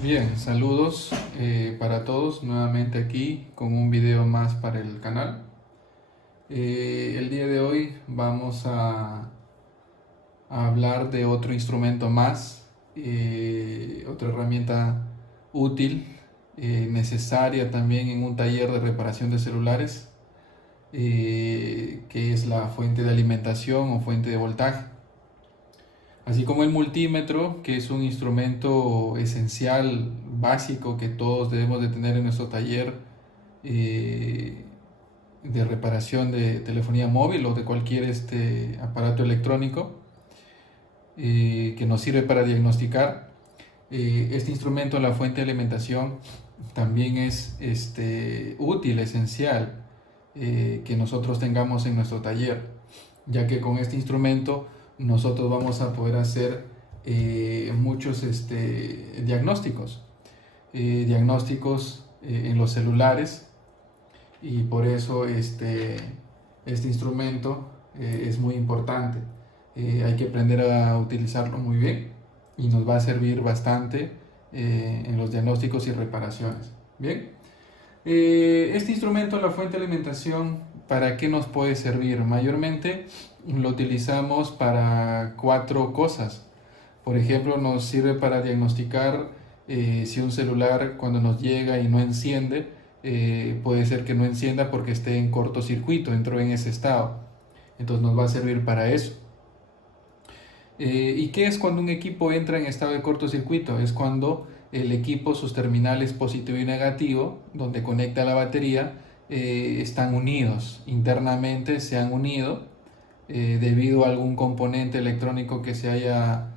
Bien, saludos para todos, nuevamente aquí con un video más para el canal. El día de hoy vamos a hablar de otro instrumento más, otra herramienta útil, necesaria también en un taller de reparación de celulares, que es la fuente de alimentación o fuente de voltaje. Así como el multímetro, que es un instrumento esencial, básico, que todos debemos de tener en nuestro taller eh, de reparación de telefonía móvil o de cualquier aparato electrónico, que nos sirve para diagnosticar. Este instrumento, la fuente de alimentación, también es útil, esencial, que nosotros tengamos en nuestro taller, ya que con este instrumento nosotros vamos a poder hacer muchos diagnósticos, en los celulares, y por eso este instrumento es muy importante. Hay que aprender a utilizarlo muy bien y nos va a servir bastante en los diagnósticos y reparaciones. Bien, este instrumento, la fuente de alimentación, ¿para qué nos puede servir? Mayormente lo utilizamos para cuatro cosas. Por ejemplo, nos sirve para diagnosticar si un celular cuando nos llega y no enciende, puede ser que no encienda porque esté en cortocircuito, entró en ese estado. Entonces nos va a servir para eso. ¿Y qué es cuando un equipo entra en estado de cortocircuito? Es cuando el equipo, sus terminales positivo y negativo, donde conecta la batería, están unidos. Internamente se han unido debido a algún componente electrónico que se haya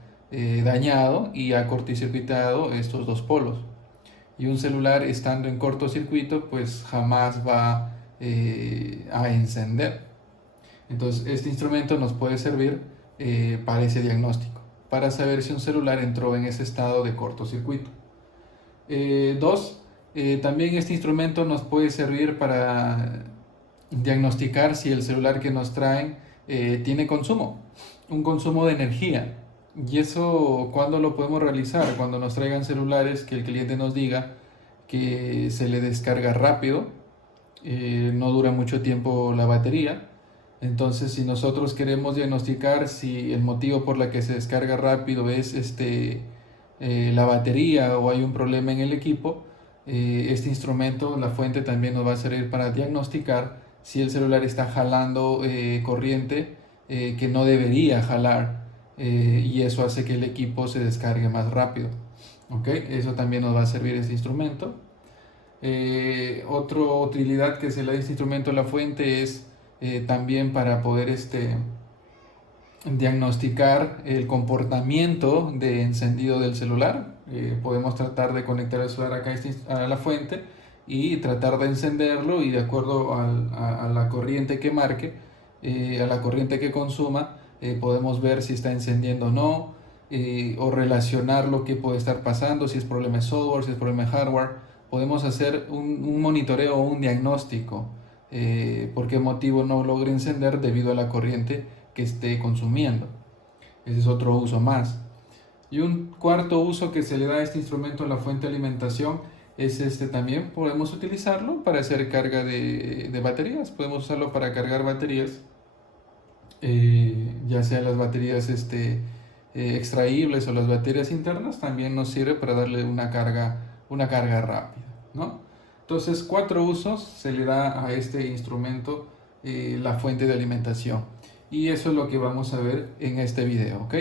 dañado y ha cortocircuitado estos dos polos. Y un celular estando en cortocircuito pues jamás va a encender. Entonces este instrumento nos puede servir para ese diagnóstico, para saber si un celular entró en ese estado de cortocircuito. Dos, también este instrumento nos puede servir para diagnosticar si el celular que nos traen tiene consumo, un consumo de energía. Y eso, ¿cuándo lo podemos realizar? Cuando nos traigan celulares que el cliente nos diga que se le descarga rápido, no dura mucho tiempo la batería. Entonces, si nosotros queremos diagnosticar si el motivo por la que se descarga rápido es la batería o hay un problema en el equipo, este instrumento, la fuente, también nos va a servir para diagnosticar si el celular está jalando corriente que no debería jalar, y eso hace que el equipo se descargue más rápido. ¿Ok? Eso también nos va a servir este instrumento. Otra utilidad que se le da a este instrumento, la fuente, es también para poder diagnosticar el comportamiento de encendido del celular. Podemos tratar de conectar el celular acá a la fuente y tratar de encenderlo, y de acuerdo a la corriente que marque, a la corriente que consuma, podemos ver si está encendiendo o no, o relacionar lo que puede estar pasando, si es problema de software, si es problema de hardware. Podemos hacer un monitoreo o un diagnóstico, por qué motivo no logra encender debido a la corriente que esté consumiendo. Ese es otro uso más. Y un cuarto uso que se le da a este instrumento, la fuente de alimentación, es también podemos utilizarlo para hacer carga de baterías. Podemos usarlo para cargar baterías, ya sean las baterías extraíbles o las baterías internas. También nos sirve para darle una carga rápida, ¿no? Entonces, cuatro usos se le da a este instrumento, la fuente de alimentación. Y eso es lo que vamos a ver en este video, ¿ok?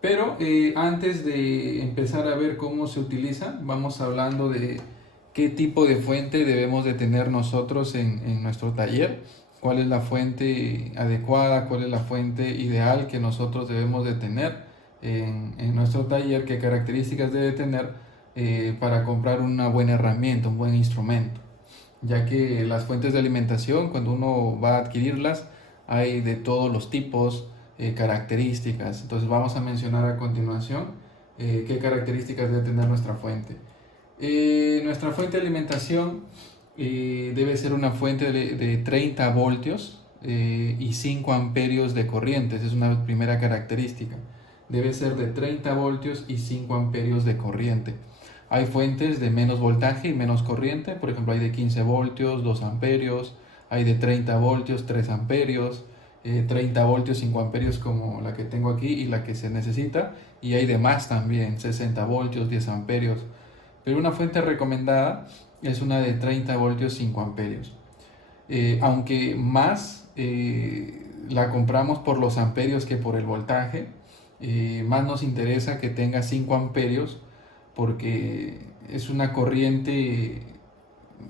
Pero antes de empezar a ver cómo se utiliza, vamos hablando de qué tipo de fuente debemos de tener nosotros en nuestro taller, cuál es la fuente adecuada, cuál es la fuente ideal que nosotros debemos de tener en nuestro taller, qué características debe tener para comprar una buena herramienta, un buen instrumento, ya que las fuentes de alimentación, cuando uno va a adquirirlas, hay de todos los tipos, características. Entonces vamos a mencionar a continuación qué características debe tener nuestra fuente. Nuestra fuente de alimentación debe ser una fuente de 30 voltios y 5 amperios de corriente. Esa es una primera característica. Debe ser de 30 voltios y 5 amperios de corriente. Hay fuentes de menos voltaje y menos corriente, por ejemplo hay de 15 voltios, 2 amperios, hay de 30 voltios, 3 amperios, 30 voltios, 5 amperios como la que tengo aquí y la que se necesita, y hay de más también, 60 voltios, 10 amperios, pero una fuente recomendada es una de 30 voltios, 5 amperios. Aunque más la compramos por los amperios que por el voltaje, más nos interesa que tenga 5 amperios porque es una corriente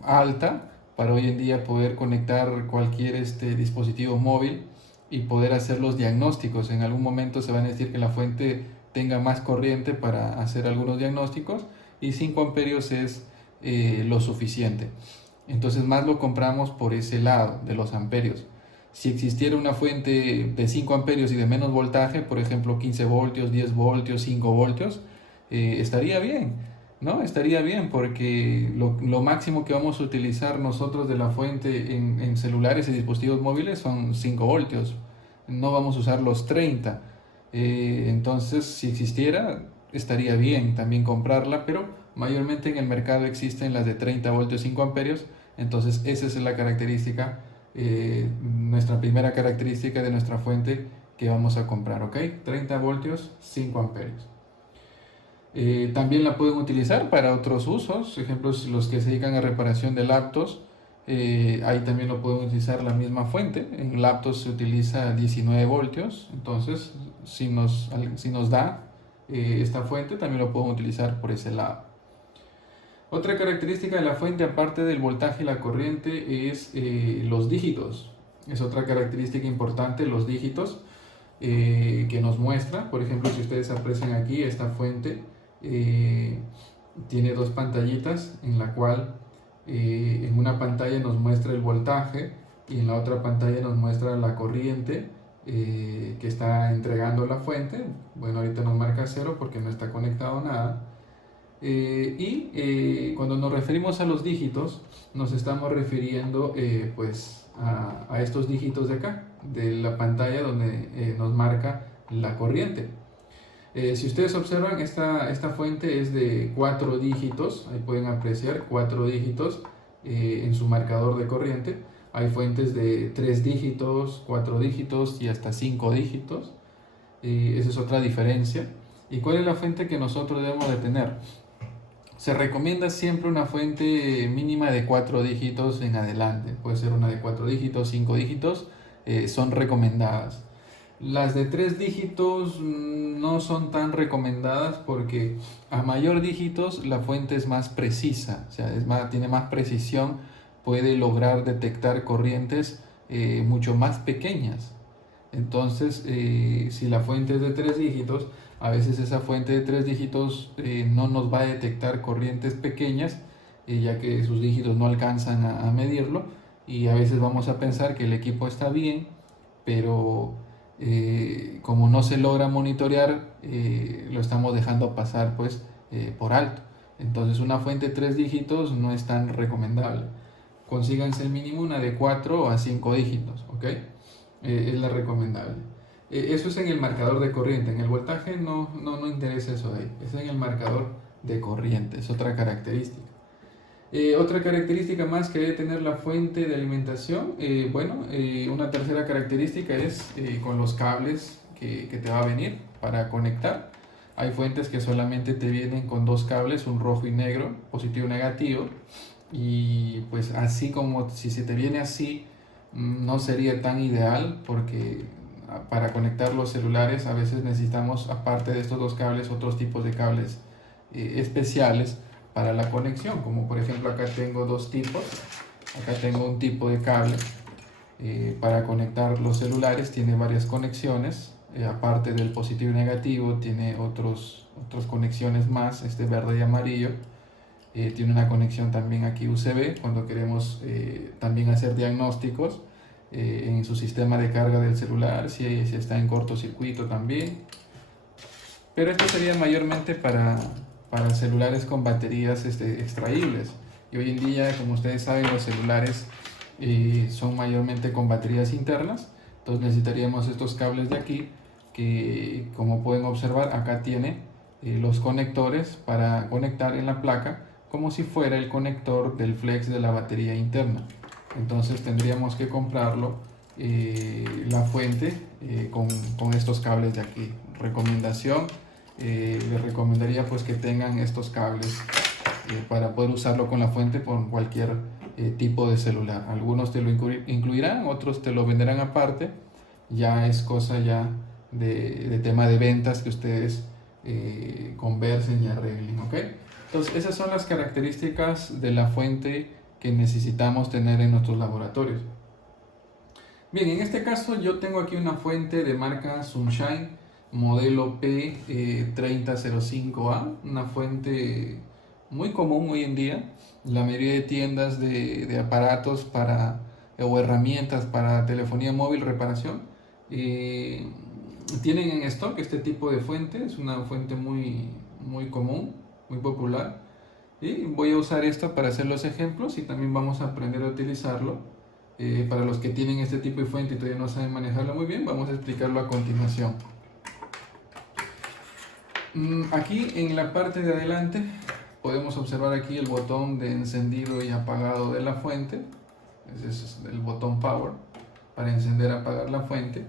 alta para hoy en día poder conectar cualquier dispositivo móvil y poder hacer los diagnósticos. En algún momento se va a decir que la fuente tenga más corriente para hacer algunos diagnósticos, y 5 amperios es lo suficiente. Entonces más lo compramos por ese lado de los amperios. Si existiera una fuente de 5 amperios y de menos voltaje, por ejemplo 15 voltios, 10 voltios, 5 voltios, estaría bien, ¿no? Estaría bien porque lo máximo que vamos a utilizar nosotros de la fuente en celulares y dispositivos móviles son 5 voltios. No vamos a usar los 30. Entonces, si existiera, estaría bien también comprarla, pero mayormente en el mercado existen las de 30 voltios, 5 amperios. Entonces, esa es la característica, nuestra primera característica de nuestra fuente que vamos a comprar, ¿ok? 30 voltios, 5 amperios. También la pueden utilizar para otros usos, ejemplos los que se dedican a reparación de laptops, ahí también lo pueden utilizar la misma fuente. En laptops se utiliza 19 voltios, entonces si nos da esta fuente también lo pueden utilizar por ese lado. Otra característica de la fuente, aparte del voltaje y la corriente, es los dígitos. Es otra característica importante, los dígitos que nos muestra. Por ejemplo, si ustedes aprecian aquí, esta fuente tiene dos pantallitas en la cual en una pantalla nos muestra el voltaje y en la otra pantalla nos muestra la corriente que está entregando la fuente. Bueno, ahorita nos marca 0 porque no está conectado nada. Cuando nos referimos a los dígitos, nos estamos refiriendo pues a estos dígitos de acá, de la pantalla donde nos marca la corriente. Si ustedes observan, esta fuente es de 4 dígitos, ahí pueden apreciar 4 dígitos en su marcador de corriente. Hay fuentes de 3 dígitos, 4 dígitos y hasta 5 dígitos. Esa es otra diferencia. ¿Y cuál es la fuente que nosotros debemos de tener? Se recomienda siempre una fuente mínima de 4 dígitos en adelante. Puede ser una de 4 dígitos, 5 dígitos, son recomendadas. Las de 3 dígitos no son tan recomendadas porque a mayor dígitos la fuente es más precisa, o sea, tiene más precisión, puede lograr detectar corrientes mucho más pequeñas. Entonces, si la fuente es de 3 dígitos, a veces esa fuente de 3 dígitos no nos va a detectar corrientes pequeñas, ya que sus dígitos no alcanzan a medirlo, y a veces vamos a pensar que el equipo está bien, pero como no se logra monitorear, lo estamos dejando pasar pues por alto. Entonces una fuente de 3 dígitos no es tan recomendable. Consíganse el mínimo una de 4 a 5 dígitos, ¿ok? Es la recomendable. Eso es en el marcador de corriente. En el voltaje no interesa eso de ahí. Es en el marcador de corriente. Es otra característica. Otra característica más que debe tener la fuente de alimentación, una tercera característica es con los cables que te va a venir para conectar. Hay fuentes que solamente te vienen con dos cables, un rojo y negro, positivo y negativo, y pues así como si se te viene así, no sería tan ideal porque para conectar los celulares a veces necesitamos, aparte de estos dos cables, otros tipos de cables especiales para la conexión, como por ejemplo acá tengo dos tipos. Acá tengo un tipo de cable para conectar los celulares, tiene varias conexiones, aparte del positivo y negativo tiene otras conexiones más, este verde y amarillo. Tiene una conexión también aquí USB cuando queremos también hacer diagnósticos en su sistema de carga del celular, si está en cortocircuito también. Pero esto sería mayormente para celulares con baterías extraíbles. Y hoy en día, como ustedes saben, los celulares son mayormente con baterías internas. Entonces necesitaríamos estos cables de aquí, que como pueden observar, acá tiene los conectores para conectar en la placa como si fuera el conector del flex de la batería interna. Entonces tendríamos que comprarlo, la fuente, con estos cables de aquí. Recomendación, les recomendaría pues que tengan estos cables para poder usarlo con la fuente por cualquier tipo de celular. Algunos te lo incluirán, otros te lo venderán aparte. Ya es cosa ya de tema de ventas que ustedes conversen y arreglen, ¿ok? Entonces esas son las características de la fuente que necesitamos tener en nuestros laboratorios. Bien, en este caso yo tengo aquí una fuente de marca Sunshine, modelo P3005A, una fuente muy común hoy en día. La mayoría de tiendas de aparatos o herramientas para telefonía móvil reparación tienen en stock este tipo de fuente. Es una fuente muy común, muy popular. Y voy a usar esto para hacer los ejemplos y también vamos a aprender a utilizarlo. Para los que tienen este tipo de fuente y todavía no saben manejarlo muy bien, vamos a explicarlo a continuación. Aquí en la parte de adelante podemos observar aquí el botón de encendido y apagado de la fuente. Ese es el botón Power para encender y apagar la fuente.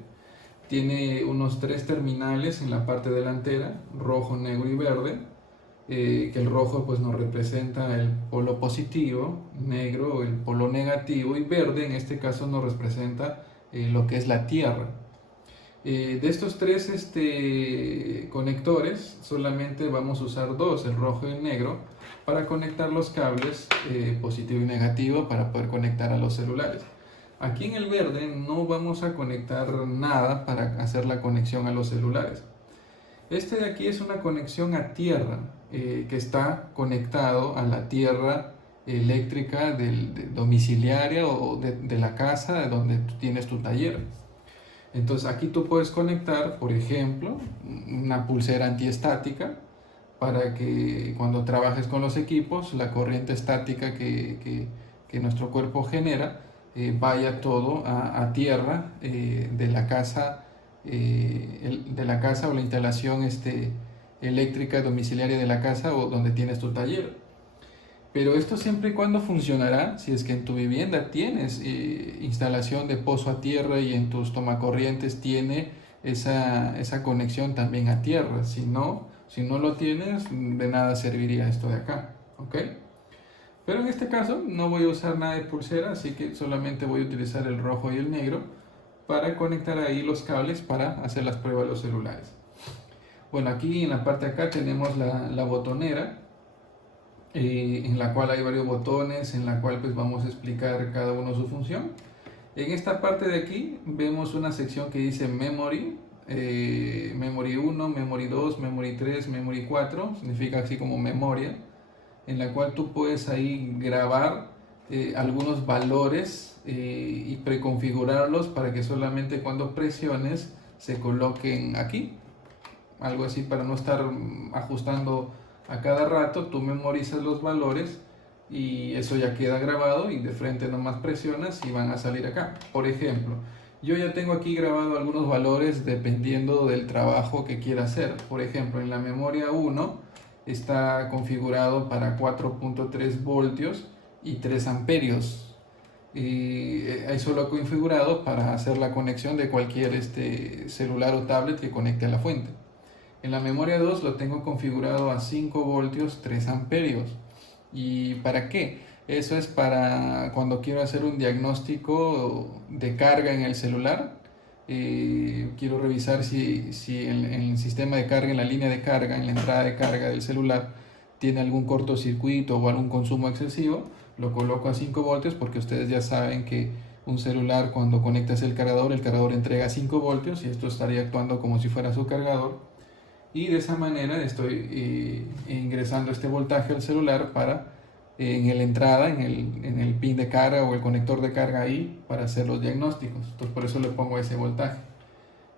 Tiene unos 3 terminales en la parte delantera, rojo, negro y verde. Que el rojo pues nos representa el polo positivo, negro el polo negativo y verde en este caso nos representa lo que es la Tierra. De estos 3 conectores solamente vamos a usar 2, el rojo y el negro, para conectar los cables positivo y negativo para poder conectar a los celulares. Aquí en el verde no vamos a conectar nada para hacer la conexión a los celulares. Este de aquí es una conexión a tierra, que está conectado a la tierra eléctrica domiciliaria o de la casa donde tú tienes tu taller. Entonces aquí tú puedes conectar, por ejemplo, una pulsera antiestática para que cuando trabajes con los equipos, la corriente estática que nuestro cuerpo genera vaya todo a tierra de la casa. De la casa o la instalación eléctrica domiciliaria de la casa o donde tienes tu taller. Pero esto siempre y cuando funcionará si es que en tu vivienda tienes instalación de pozo a tierra y en tus tomacorrientes tiene esa conexión también a tierra. Si no lo tienes, de nada serviría esto de acá, ¿ok? Pero en este caso no voy a usar nada de pulsera, así que solamente voy a utilizar el rojo y el negro para conectar ahí los cables para hacer las pruebas de los celulares. Bueno, aquí en la parte de acá tenemos la botonera, en la cual hay varios botones, en la cual pues vamos a explicar cada uno su función. En esta parte de aquí vemos una sección que dice Memory, Memory 1, Memory 2, Memory 3, Memory 4, significa así como memoria, en la cual tú puedes ahí grabar algunos valores y preconfigurarlos para que solamente cuando presiones se coloquen aquí. Algo así para no estar ajustando a cada rato, tú memorizas los valores y eso ya queda grabado y de frente nomás presionas y van a salir acá. Por ejemplo, yo ya tengo aquí grabado algunos valores dependiendo del trabajo que quiera hacer. Por ejemplo, en la memoria 1 está configurado para 4.3 voltios y 3 amperios. Y eso lo he configurado para hacer la conexión de cualquier celular o tablet que conecte a la fuente. En la memoria 2 lo tengo configurado a 5 voltios 3 amperios. ¿Y para qué? Eso es para cuando quiero hacer un diagnóstico de carga en el celular. Quiero revisar si en el sistema de carga, en la línea de carga, en la entrada de carga del celular tiene algún cortocircuito o algún consumo excesivo. Lo coloco a 5 voltios porque ustedes ya saben que un celular cuando conectas el cargador entrega 5 voltios y esto estaría actuando como si fuera su cargador. Y de esa manera estoy ingresando este voltaje al celular para en la entrada, en el pin de carga o el conector de carga ahí para hacer los diagnósticos. Entonces por eso le pongo ese voltaje.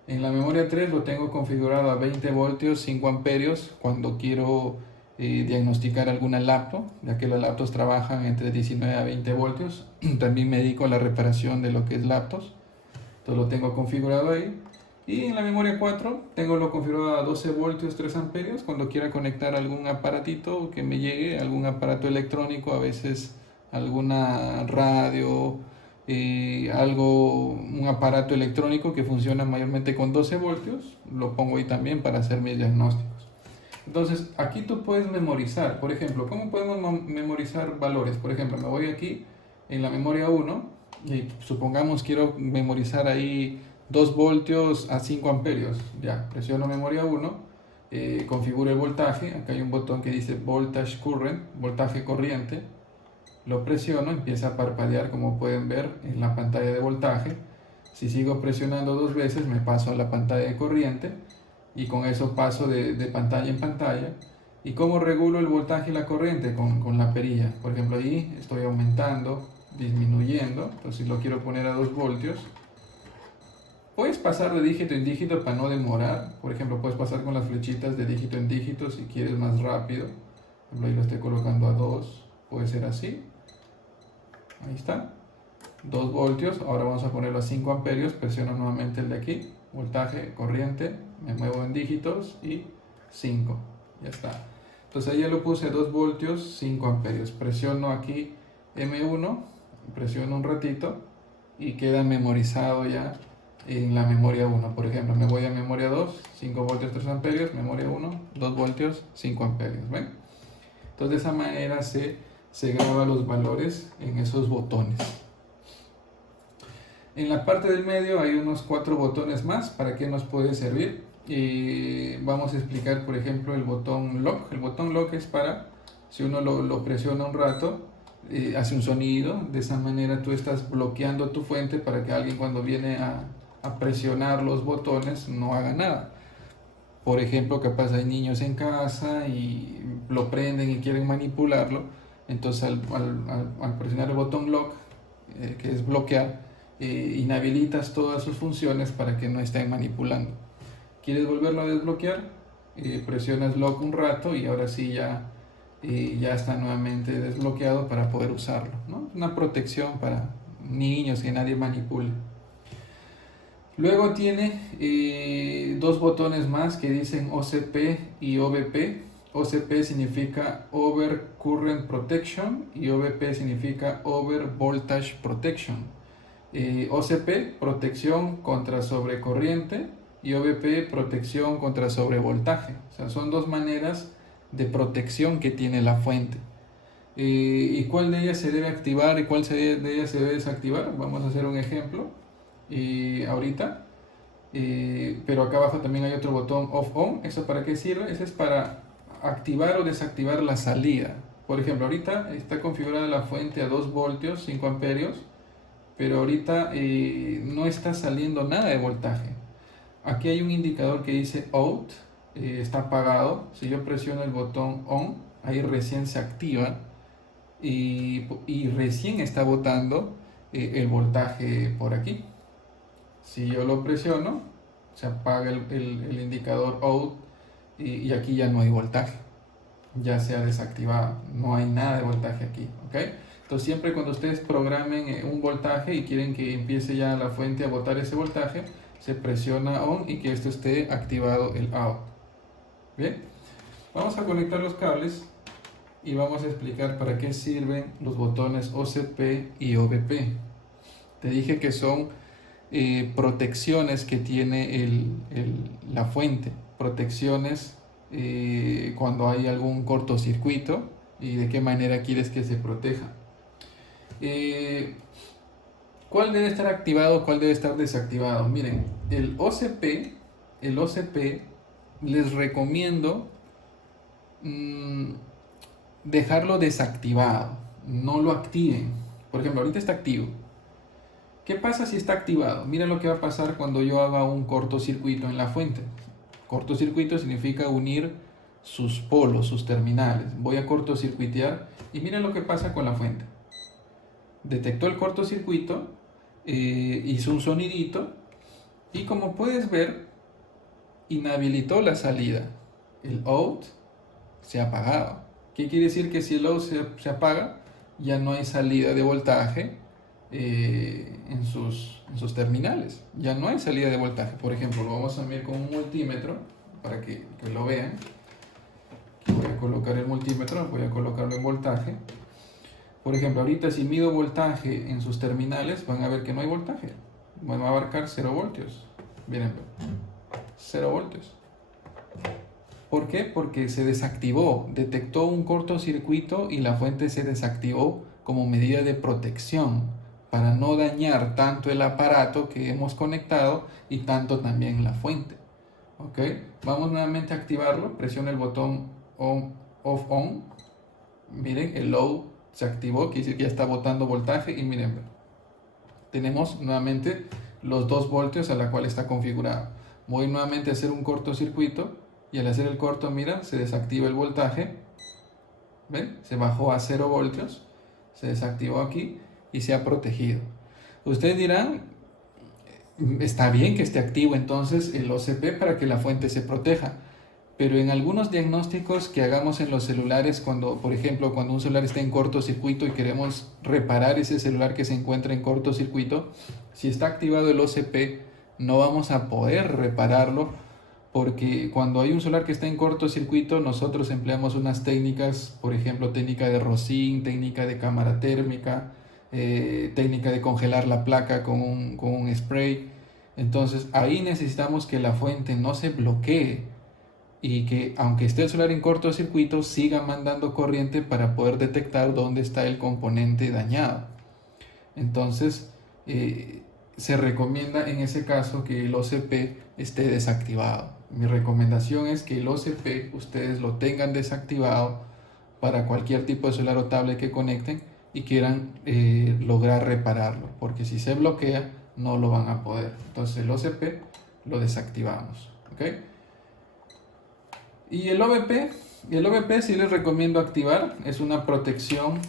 En la memoria 3 lo tengo configurado a 20 voltios 5 amperios cuando quiero diagnosticar alguna laptop, ya que las laptops trabajan entre 19 a 20 voltios. También me dedico a la reparación de lo que es laptops, entonces lo tengo configurado ahí. Y en la memoria 4 tengo lo configurado a 12 voltios 3 amperios. Cuando quiera conectar algún aparatito que me llegue, algún aparato electrónico, a veces alguna radio, un aparato electrónico que funciona mayormente con 12 voltios, lo pongo ahí también para hacer mis diagnósticos. Entonces, aquí tú puedes memorizar, por ejemplo, ¿cómo podemos memorizar valores? Por ejemplo, me voy aquí en la memoria 1 y supongamos quiero memorizar ahí 2 voltios a 5 amperios. Ya, presiono memoria 1, configuro el voltaje, acá hay un botón que dice Voltage Current, voltaje corriente, lo presiono, empieza a parpadear como pueden ver en la pantalla de voltaje. Si sigo presionando 2 veces me paso a la pantalla de corriente y con eso paso de pantalla en pantalla. ¿Y cómo regulo el voltaje y la corriente? Con la perilla. Por ejemplo, ahí estoy aumentando, disminuyendo. Entonces, si lo quiero poner a 2 voltios, puedes pasar de dígito en dígito para no demorar. Por ejemplo, puedes pasar con las flechitas de dígito en dígito si quieres más rápido. Por ejemplo, ahí lo estoy colocando a 2. Puede ser así. Ahí está. 2 voltios. Ahora vamos a ponerlo a 5 amperios. Presiono nuevamente el de aquí. Voltaje, corriente. Me muevo en dígitos y 5. Ya está. Entonces ahí ya lo puse a 2 voltios, 5 amperios. Presiono aquí M1. Presiono un ratito y queda memorizado ya en la memoria 1. Por ejemplo, me voy a memoria 2, 5 voltios, 3 amperios. Memoria 1, 2 voltios, 5 amperios. ¿Ven? Entonces de esa manera se graba los valores en esos botones. En la parte del medio hay unos 4 botones más. ¿Para qué nos puede servir? Vamos a explicar, por ejemplo, el botón lock. El botón lock es para, si uno lo presiona un rato, hace un sonido. De esa manera tú estás bloqueando tu fuente para que alguien cuando viene a presionar los botones no haga nada. Por ejemplo, capaz hay niños en casa y lo prenden y quieren manipularlo. Entonces al presionar el botón lock, que es bloquear, inhabilitas todas sus funciones para que no estén manipulando. ¿Quieres volverlo a desbloquear? Presionas lock un rato y ahora sí ya está nuevamente desbloqueado para poder usarlo, ¿no? Una protección para niños, que nadie manipule. Luego tiene 2 botones más que dicen OCP y OVP. OCP significa Over Current Protection y OVP significa Over Voltage Protection. OCP, protección contra sobrecorriente, y OVP, protección contra sobrevoltaje. O sea, son 2 maneras de protección que tiene la fuente. ¿Y cuál de ellas se debe activar y cuál de ellas se debe desactivar? Vamos a hacer un ejemplo ahorita. Pero acá abajo también hay otro botón Off-On. ¿Eso para qué sirve? Eso es para activar o desactivar la salida. Por ejemplo, ahorita está configurada la fuente a 2 voltios, 5 amperios, pero ahorita no está saliendo nada de voltaje. Aquí hay un indicador que dice Out, está apagado. Si yo presiono el botón On, ahí recién se activa y recién está botando el voltaje por aquí. Si yo lo presiono, se apaga el indicador Out y aquí ya no hay voltaje. Ya se ha desactivado, no hay nada de voltaje aquí, ¿ok? Entonces siempre cuando ustedes programen un voltaje y quieren que empiece ya la fuente a botar ese voltaje, se presiona ON y que esto esté activado el OUT. Bien, vamos a conectar los cables y vamos a explicar para qué sirven los botones OCP y OVP. Te dije que son protecciones que tiene la fuente, protecciones cuando hay algún cortocircuito y de qué manera quieres que se proteja. ¿Cuál debe estar activado, cuál debe estar desactivado? Miren, el OCP les recomiendo dejarlo desactivado, no lo activen. Por ejemplo, ahorita está activo. ¿Qué pasa si está activado? Mira lo que va a pasar cuando yo haga un cortocircuito en la fuente. Cortocircuito significa unir sus polos, sus terminales. Voy a cortocircuitear y mira lo que pasa con la fuente. Detectó el cortocircuito, hizo un sonidito y como puedes ver, inhabilitó la salida. El out se ha apagado. ¿Qué quiere decir? Que si el out se apaga, ya no hay salida de voltaje en sus terminales. Ya no hay salida de voltaje. Por ejemplo, lo vamos a medir con un multímetro para que lo vean. Aquí voy a colocar el multímetro, voy a colocarlo en voltaje. Por ejemplo, ahorita si mido voltaje en sus terminales, van a ver que no hay voltaje. Bueno, va a abarcar 0 voltios. Miren, 0 voltios. ¿Por qué? Porque se desactivó, detectó un cortocircuito y la fuente se desactivó como medida de protección para no dañar tanto el aparato que hemos conectado y tanto también la fuente. ¿Ok? Vamos nuevamente a activarlo. Presiona el botón off on. Miren, el low se activó, quiere decir que ya está botando voltaje y miren, tenemos nuevamente los 2 voltios a la cual está configurado. Voy nuevamente a hacer un cortocircuito y al hacer el corto, mira, se desactiva el voltaje. ¿Ven? Se bajó a 0 voltios, se desactivó aquí y se ha protegido. Ustedes dirán, está bien que esté activo entonces el OCP para que la fuente se proteja. Pero en algunos diagnósticos que hagamos en los celulares, cuando, por ejemplo, cuando un celular está en cortocircuito y queremos reparar ese celular que se encuentra en cortocircuito, si está activado el OCP, no vamos a poder repararlo porque cuando hay un celular que está en cortocircuito, nosotros empleamos unas técnicas, por ejemplo, técnica de Rosin, técnica de cámara térmica, técnica de congelar la placa con un spray. Entonces, ahí necesitamos que la fuente no se bloquee y que aunque esté el celular en cortocircuito siga mandando corriente para poder detectar dónde está el componente dañado. Entonces se recomienda en ese caso que el OCP esté desactivado. Mi recomendación es que el OCP ustedes lo tengan desactivado para cualquier tipo de celular o tablet que conecten y quieran lograr repararlo, porque si se bloquea no lo van a poder. Entonces el OCP lo desactivamos, ¿ok? Y el OVP sí les recomiendo activar, es una protección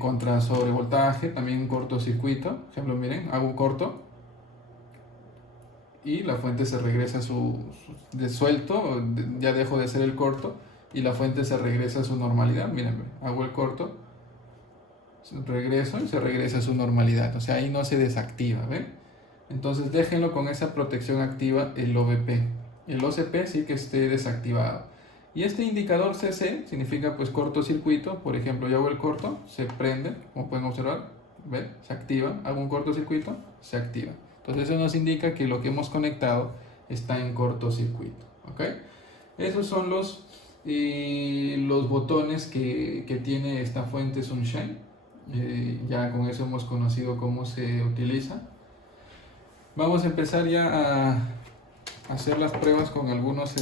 contra sobrevoltaje, también un cortocircuito. Por ejemplo, miren, hago un corto y la fuente se regresa a de suelto, ya dejo de hacer el corto y la fuente se regresa a su normalidad. Miren, hago el corto, regreso y se regresa a su normalidad, o sea, ahí no se desactiva, ¿ven? Entonces déjenlo con esa protección activa el OVP. El OCP sí que esté desactivado. Y este indicador CC significa pues cortocircuito. Por ejemplo, yo hago el corto, se prende, como pueden observar, ¿ven? Se activa, hago un cortocircuito, se activa. Entonces eso nos indica que lo que hemos conectado está en cortocircuito, ¿ok? Esos son los botones que tiene esta fuente Sunshine. Ya con eso hemos conocido cómo se utiliza. Vamos a empezar ya a hacer las pruebas con algunos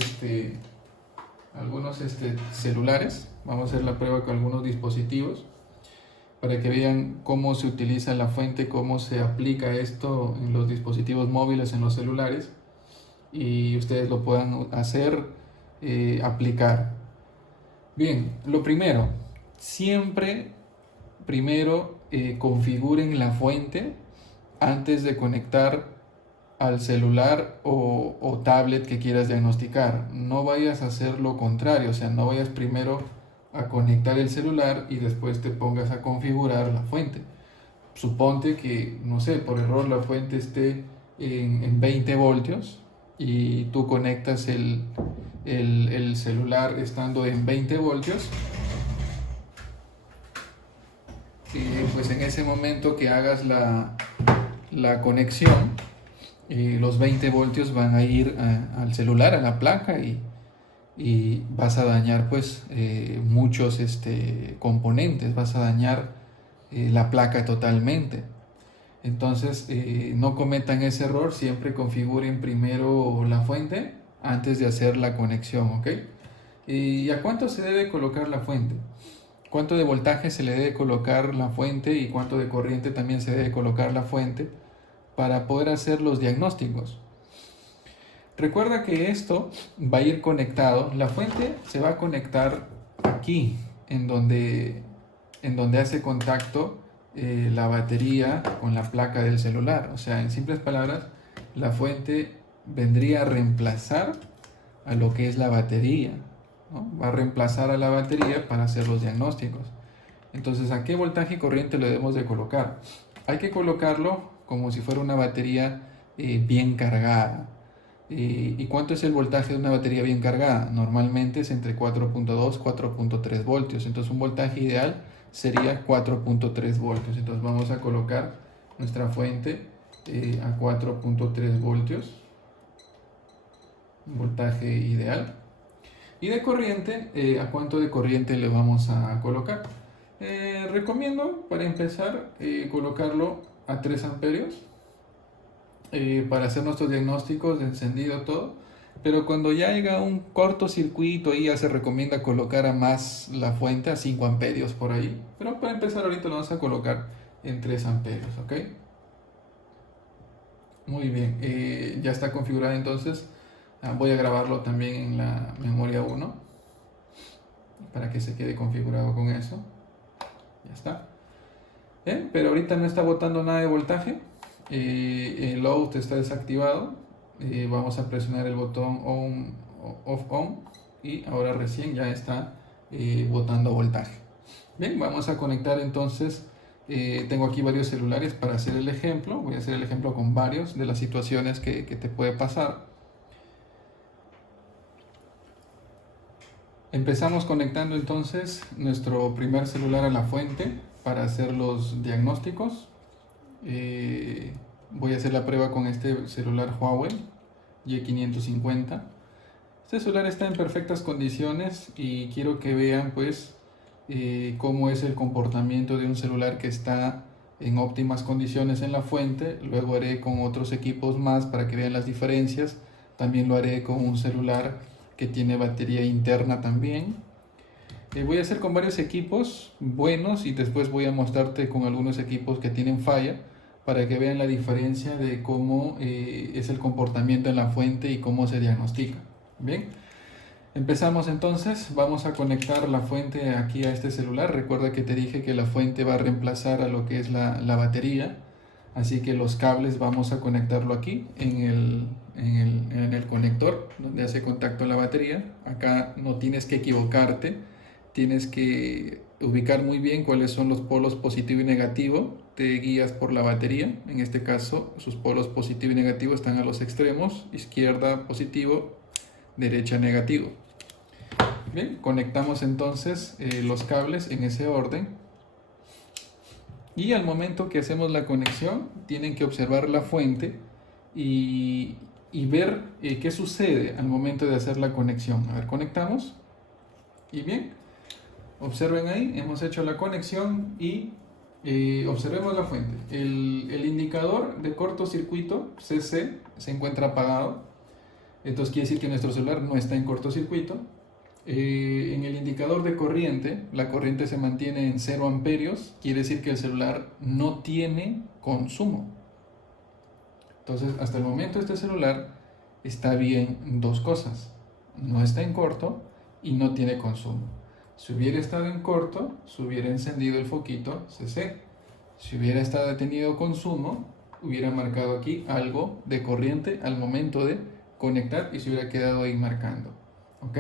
celulares. Vamos a hacer la prueba con algunos dispositivos para que vean cómo se utiliza la fuente, cómo se aplica esto en los dispositivos móviles, en los celulares, y ustedes lo puedan hacer, aplicar. Bien, lo primero, siempre primero configuren la fuente antes de conectar al celular o tablet que quieras diagnosticar. No vayas a hacer lo contrario, o sea, no vayas primero a conectar el celular y después te pongas a configurar la fuente. Suponte que, no sé, por error la fuente esté en 20 voltios y tú conectas el celular estando en 20 voltios. Pues en ese momento que hagas la conexión, los 20 voltios van a ir al celular, a la placa, y vas a dañar pues muchos componentes, vas a dañar la placa totalmente. Entonces no cometan ese error, siempre configuren primero la fuente antes de hacer la conexión, ¿ok? ¿Y a cuánto se debe colocar la fuente? ¿Cuánto de voltaje se le debe colocar la fuente y cuánto de corriente también se debe colocar la fuente para poder hacer los diagnósticos? Recuerda que esto va a ir conectado, la fuente se va a conectar aquí, en donde hace contacto la batería con la placa del celular. O sea, en simples palabras, la fuente vendría a reemplazar a lo que es la batería, ¿no? Va a reemplazar a la batería para hacer los diagnósticos. Entonces, ¿a qué voltaje y corriente lo debemos de colocar? Hay que colocarlo como si fuera una batería bien cargada. ¿Y cuánto es el voltaje de una batería bien cargada? Normalmente es entre 4.2 y 4.3 voltios. Entonces un voltaje ideal sería 4.3 voltios. Entonces vamos a colocar nuestra fuente a 4.3 voltios. Un voltaje ideal. Y de corriente, ¿a cuánto de corriente le vamos a colocar? Recomiendo para empezar colocarlo a 3 amperios para hacer nuestros diagnósticos de encendido todo, pero cuando ya llega un cortocircuito ahí ya se recomienda colocar a más la fuente, a 5 amperios por ahí, pero para empezar ahorita lo vamos a colocar en 3 amperios, ¿ok? Muy bien, ya está configurado entonces. Voy a grabarlo también en la memoria 1 para que se quede configurado con eso. Ya está. Pero ahorita no está botando nada de voltaje. El load está desactivado. Vamos a presionar el botón on, off on y ahora recién ya está botando voltaje. Bien, vamos a conectar entonces. Tengo aquí varios celulares para hacer el ejemplo. Voy a hacer el ejemplo con varios de las situaciones que te puede pasar. Empezamos conectando entonces nuestro primer celular a la fuente para hacer los diagnósticos. Voy a hacer la prueba con este celular Huawei Y550. Este celular está en perfectas condiciones y quiero que vean pues cómo es el comportamiento de un celular que está en óptimas condiciones en la fuente. Luego haré con otros equipos más para que vean las diferencias. También lo haré con un celular que tiene batería interna también. Voy a hacer con varios equipos buenos y después voy a mostrarte con algunos equipos que tienen falla para que vean la diferencia de cómo es el comportamiento en la fuente y cómo se diagnostica. Bien, empezamos entonces. Vamos a conectar la fuente aquí a este celular. Recuerda que te dije que la fuente va a reemplazar a lo que es la batería. Así que los cables vamos a conectarlo aquí en el conector donde hace contacto la batería. Acá no tienes que equivocarte, tienes que ubicar muy bien cuáles son los polos positivo y negativo. Te guías por la batería. En este caso sus polos positivo y negativo están a los extremos: izquierda positivo, derecha negativo. Bien, conectamos entonces los cables en ese orden. Y al momento que hacemos la conexión, tienen que observar la fuente y ver qué sucede al momento de hacer la conexión. A ver, conectamos. Y bien, observen ahí, hemos hecho la conexión y observemos la fuente. El indicador de cortocircuito, CC, se encuentra apagado. Entonces quiere decir que nuestro celular no está en cortocircuito. En el indicador de corriente, la corriente se mantiene en 0 amperios, quiere decir que el celular no tiene consumo. Entonces, hasta el momento este celular está bien dos cosas: no está en corto y no tiene consumo. Si hubiera estado en corto, se hubiera encendido el foquito CC. Si hubiera estado tenido consumo, hubiera marcado aquí algo de corriente al momento de conectar y se hubiera quedado ahí marcando. ¿Ok?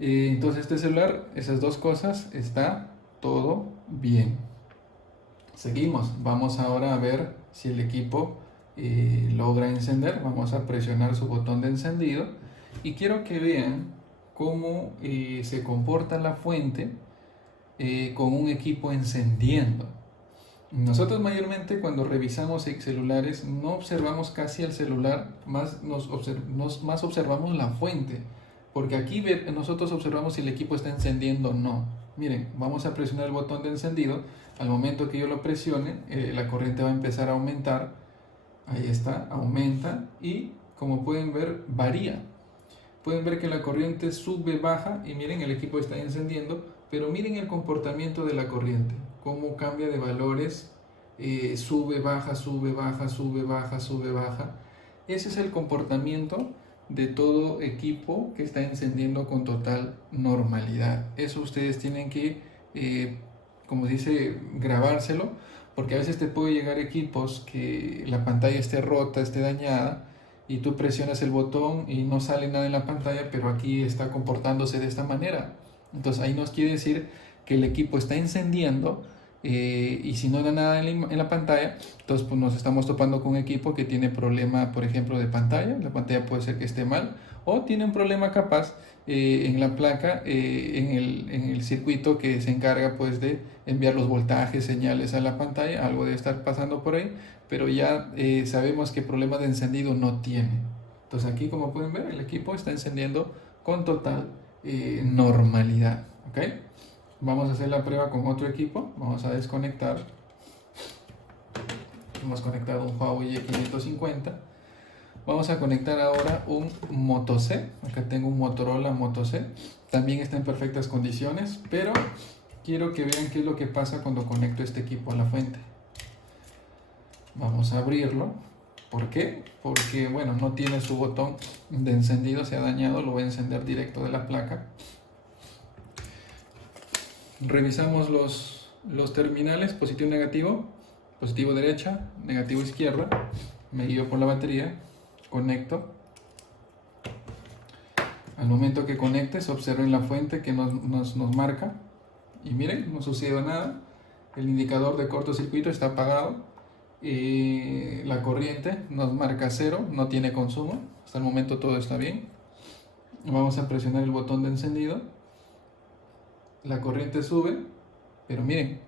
Entonces este celular, esas dos cosas, está todo bien. Seguimos, vamos ahora a ver si el equipo logra encender. Vamos a presionar su botón de encendido y quiero que vean cómo se comporta la fuente con un equipo encendiendo. Nosotros mayormente cuando revisamos celulares no observamos casi el celular, más observamos la fuente, porque aquí nosotros observamos si el equipo está encendiendo o no. Miren, vamos a presionar el botón de encendido. Al momento que yo lo presione, la corriente va a empezar a aumentar. Ahí está, aumenta y como pueden ver, varía. Pueden ver que la corriente sube, baja y miren, el equipo está encendiendo, pero miren el comportamiento de la corriente, cómo cambia de valores, sube, baja, sube, baja, sube, baja, sube, baja. Ese es el comportamiento de todo equipo que está encendiendo con total normalidad. Eso ustedes tienen que, como dice, grabárselo, porque a veces te puede llegar equipos que la pantalla esté rota, esté dañada, y tú presionas el botón y no sale nada en la pantalla, pero aquí está comportándose de esta manera. Entonces ahí nos quiere decir que el equipo está encendiendo y si no da nada en la pantalla, entonces pues nos estamos topando con un equipo que tiene problema, por ejemplo, de pantalla. La pantalla puede ser que esté mal, o tiene un problema capaz en la placa, en el circuito que se encarga pues de enviar los voltajes, señales a la pantalla. Algo debe estar pasando por ahí, pero ya sabemos que problema de encendido no tiene. Entonces aquí, como pueden ver, el equipo está encendiendo con total normalidad. ¿Ok? Vamos a hacer la prueba con otro equipo. Vamos a desconectar. Hemos conectado un Huawei Y550. Vamos a conectar ahora un Moto C. Acá tengo un Motorola Moto C. También está en perfectas condiciones, pero quiero que vean qué es lo que pasa cuando conecto este equipo a la fuente. Vamos a abrirlo. ¿Por qué? Porque, bueno, no tiene su botón de encendido, se ha dañado. Lo voy a encender directo de la placa. Revisamos los terminales, positivo, negativo. Positivo derecha, negativo izquierda. Me guío por la batería. Conecto. Al momento que conectes, observen la fuente que nos marca. Y miren, no sucedió nada. El indicador de cortocircuito está apagado. La corriente nos marca 0, no tiene consumo. Hasta el momento todo está bien. Vamos a presionar el botón de encendido. La corriente sube, pero miren,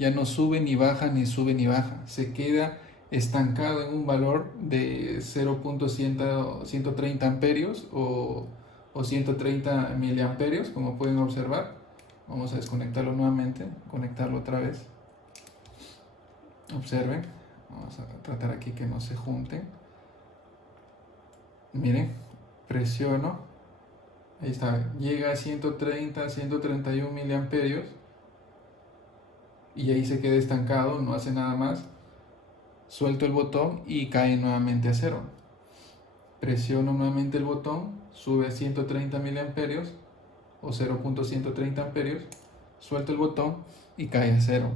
ya no sube ni baja, ni sube ni baja. Se queda estancado en un valor de 0.130 amperios o 130 miliamperios, como pueden observar. Vamos a desconectarlo nuevamente, conectarlo otra vez. Observen, vamos a tratar aquí que no se junten. Miren, presiono, ahí está, llega a 130, 131 miliamperios y ahí se queda estancado, no hace nada más. Suelto el botón y cae nuevamente a 0. Presiono nuevamente el botón, sube a 130 miliamperios o 0.130 amperios, suelto el botón y cae a 0.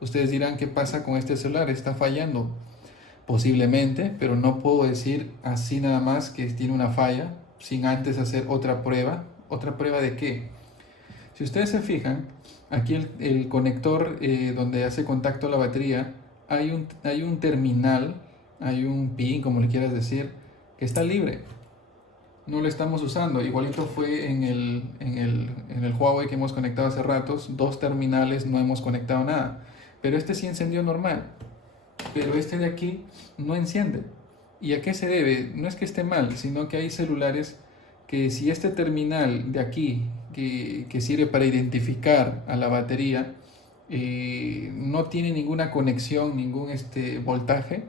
Ustedes dirán, ¿qué pasa con este celular? ¿Está fallando? Posiblemente, pero no puedo decir así nada más que tiene una falla sin antes hacer otra prueba. ¿Otra prueba de qué? Si ustedes se fijan, aquí el conector donde hace contacto la batería, hay un terminal, hay un pin, como le quieras decir, que está libre. No lo estamos usando. Igualito fue en el Huawei que hemos conectado hace ratos. 2 terminales, no hemos conectado nada. Pero este sí encendió normal. Pero este de aquí no enciende. ¿Y a qué se debe? No es que esté mal, sino que hay celulares que si este terminal de aquí, que sirve para identificar a la batería, no tiene ninguna conexión, ningún voltaje,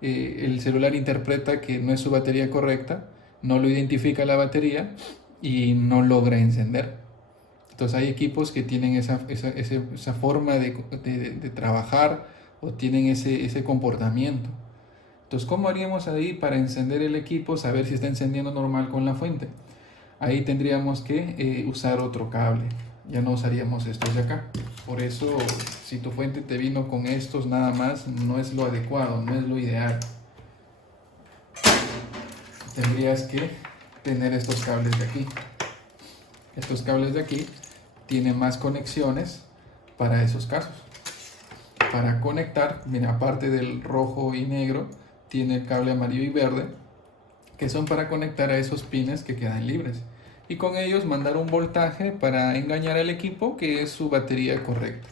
el celular interpreta que no es su batería correcta, no lo identifica la batería y no logra encender. Entonces hay equipos que tienen esa forma de trabajar o tienen ese comportamiento. Entonces, ¿cómo haríamos ahí para encender el equipo, saber si está encendiendo normal con la fuente? Ahí tendríamos que usar otro cable. Ya no usaríamos estos de acá. Por eso, si tu fuente te vino con estos nada más, no es lo adecuado, no es lo ideal. Tendrías que tener estos cables de aquí. Estos cables de aquí tienen más conexiones para esos casos. Para conectar, mira, aparte del rojo y negro, tiene el cable amarillo y verde, que son para conectar a esos pines que quedan libres. Y con ellos mandar un voltaje para engañar al equipo que es su batería correcta.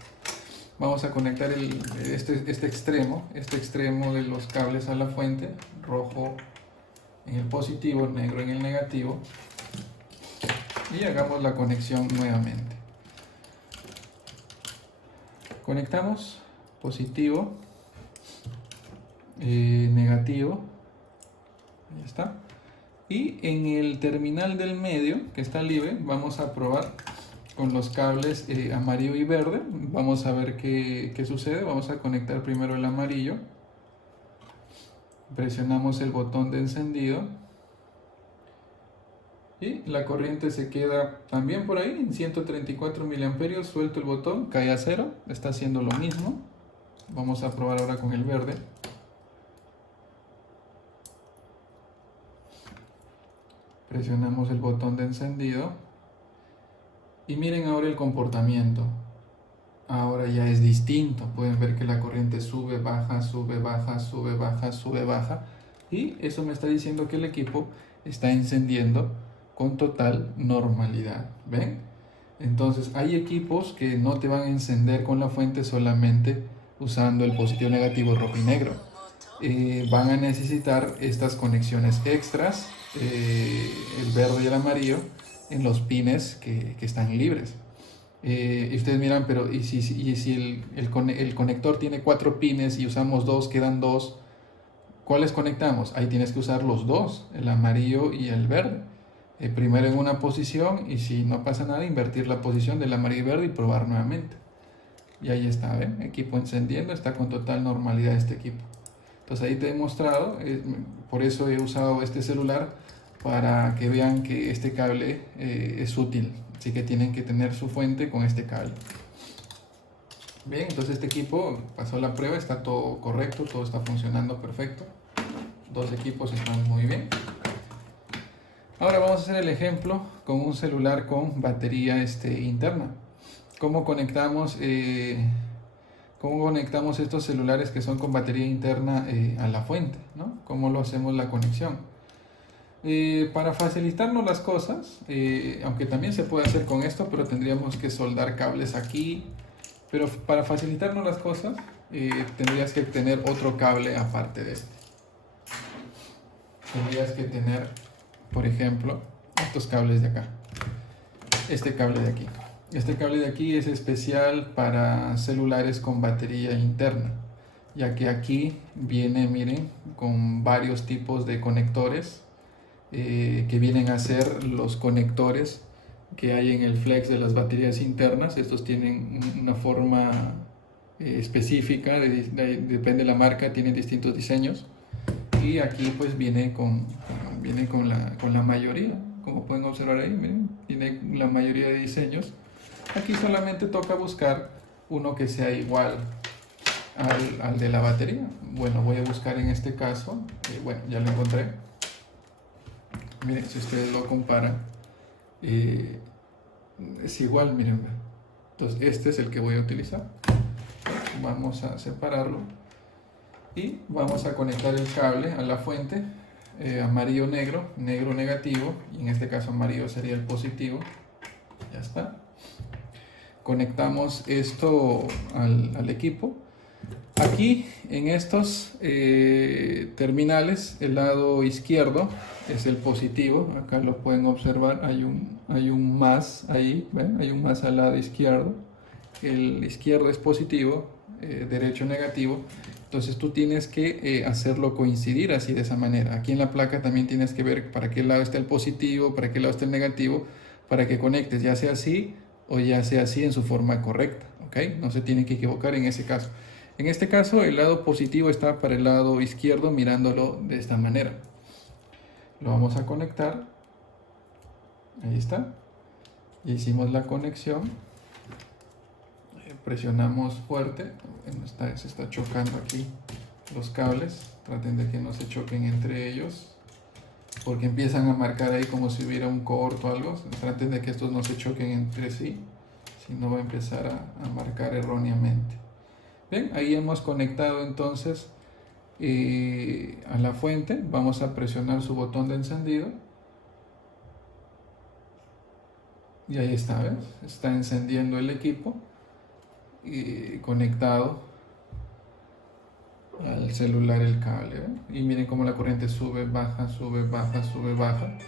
Vamos a conectar este extremo de los cables a la fuente, rojo en el positivo, negro en el negativo. Y hagamos la conexión nuevamente. Conectamos positivo, negativo, ahí está. Y en el terminal del medio, que está libre, vamos a probar con los cables amarillo y verde. Vamos a ver qué sucede. Vamos a conectar primero el amarillo. Presionamos el botón de encendido. Y la corriente se queda también por ahí en 134 miliamperios. Suelto el botón, cae a 0. Está haciendo lo mismo. Vamos a probar ahora con el verde. Presionamos el botón de encendido. Y miren ahora el comportamiento. ahora ya es distinto. Pueden ver que la corriente sube, baja, sube, baja, sube, baja, sube, baja. Y eso me está diciendo que el equipo está encendiendo con total normalidad. ¿Ven? Entonces hay equipos que no te van a encender con la fuente solamente usando el positivo, negativo, rojo y negro. Van a necesitar estas conexiones extras, el verde y el amarillo, en los pines que están libres. Y ustedes miran, pero ¿y si el conector tiene 4 pines y usamos 2, quedan 2? ¿Cuáles conectamos? Ahí tienes que usar los dos, el amarillo y el verde. Primero en una posición y si no pasa nada, invertir la posición del amarillo y verde y probar nuevamente. Y ahí está, ¿ven? Equipo encendiendo, está con total normalidad este equipo. Entonces ahí te he mostrado, por eso he usado este celular para que vean que este cable es útil. Así que tienen que tener su fuente con este cable. Bien, entonces este equipo pasó la prueba, está todo correcto, todo está funcionando perfecto. Dos equipos están muy bien. Ahora vamos a hacer el ejemplo con un celular con batería interna. ¿Cómo conectamos estos celulares que son con batería interna a la fuente, ¿no? ¿Cómo lo hacemos la conexión? Para facilitarnos las cosas, aunque también se puede hacer con esto, pero tendríamos que soldar cables aquí. Pero para facilitarnos las cosas, tendrías que tener otro cable aparte de este. Tendrías que tener, por ejemplo, estos cables de acá. Este cable de aquí. Este cable de aquí es especial para celulares con batería interna, ya que aquí viene, miren, con varios tipos de conectores que vienen a ser los conectores que hay en el flex de las baterías internas. Estos tienen una forma específica, depende de la marca, tienen distintos diseños. Y aquí pues viene con la mayoría, como pueden observar ahí, miren, tiene la mayoría de diseños. Aquí solamente toca buscar uno que sea igual al de la batería. Bueno, voy a buscar en este caso, bueno, ya lo encontré. Miren, si ustedes lo comparan, es igual, miren. Entonces este es el que voy a utilizar. Vamos a separarlo y vamos a conectar el cable a la fuente, amarillo negro, negro negativo, y en este caso amarillo sería el positivo. Ya está. Conectamos esto al equipo. Aquí en estos terminales, el lado izquierdo es el positivo. Acá lo pueden observar, hay un más ahí, ¿ven? Hay un más al lado izquierdo. El izquierdo es positivo, derecho negativo. Entonces tú tienes que hacerlo coincidir así, de esa manera. Aquí en la placa también tienes que ver para qué lado está el positivo, para qué lado está el negativo, para que conectes ya sea así o ya sea así en su forma correcta, ¿ok? No se tiene que equivocar en ese caso. En este caso el lado positivo está para el lado izquierdo mirándolo de esta manera. Lo vamos a conectar. Ahí está. Ya hicimos la conexión. Presionamos fuerte. Se está chocando aquí los cables. Traten de que no se choquen entre ellos, porque empiezan a marcar ahí como si hubiera un corto o algo. Traten de que estos no se choquen entre sí, si no va a empezar a marcar erróneamente. Bien, ahí hemos conectado entonces a la fuente. Vamos a presionar su botón de encendido y ahí está, ¿ves? Está encendiendo el equipo conectado al celular el cable, ¿ven? Y miren cómo la corriente sube, baja, sube, baja, sube, baja.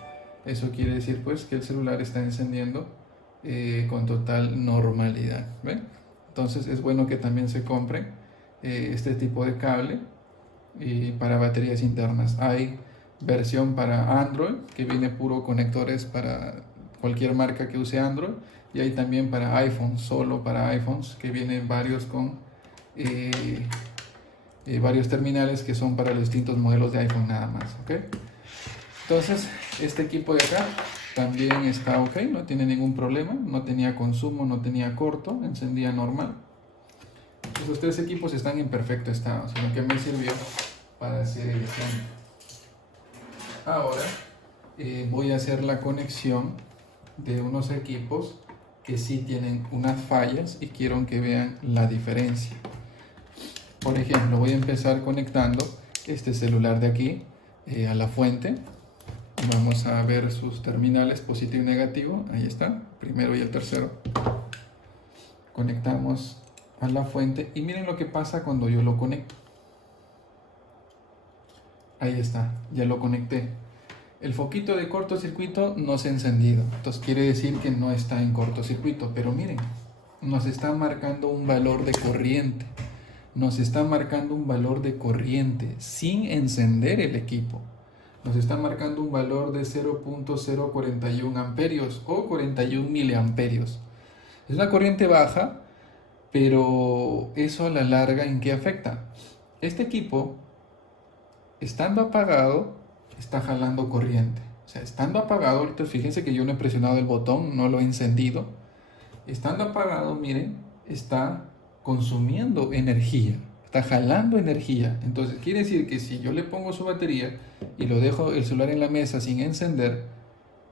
Eso quiere decir pues que el celular está encendiendo con total normalidad, ¿ven? Entonces es bueno que también se compre este tipo de cable para baterías internas. Hay versión para Android que viene puro conectores para cualquier marca que use Android, y hay también para iPhone, solo para iPhones, que vienen varios con varios terminales que son para los distintos modelos de iPhone nada más, ¿ok? Entonces este equipo de acá también está ok, no tiene ningún problema, no tenía consumo, no tenía corto, encendía normal. Esos tres equipos están en perfecto estado, sino que me sirvió para hacer el ejemplo. Ahora voy a hacer la conexión de unos equipos que sí tienen unas fallas y quiero que vean la diferencia. Por ejemplo, voy a empezar conectando este celular de aquí a la fuente. Vamos a ver sus terminales positivo y negativo. Ahí está, primero y el tercero. Conectamos a la fuente y miren lo que pasa cuando yo lo conecto. Ahí está, ya lo conecté. El foquito de cortocircuito no se ha encendido, entonces quiere decir que no está en cortocircuito, pero miren, nos está marcando un valor de corriente. Nos está marcando un valor de corriente sin encender el equipo. Nos está marcando un valor de 0.041 amperios o 41 miliamperios. Es una corriente baja, pero eso a la larga, ¿en qué afecta? Este equipo, estando apagado, está jalando corriente. O sea, estando apagado, ahorita fíjense que yo no he presionado el botón, no lo he encendido. Estando apagado, miren, está consumiendo energía, está jalando energía. Entonces quiere decir que si yo le pongo su batería y lo dejo el celular en la mesa sin encender,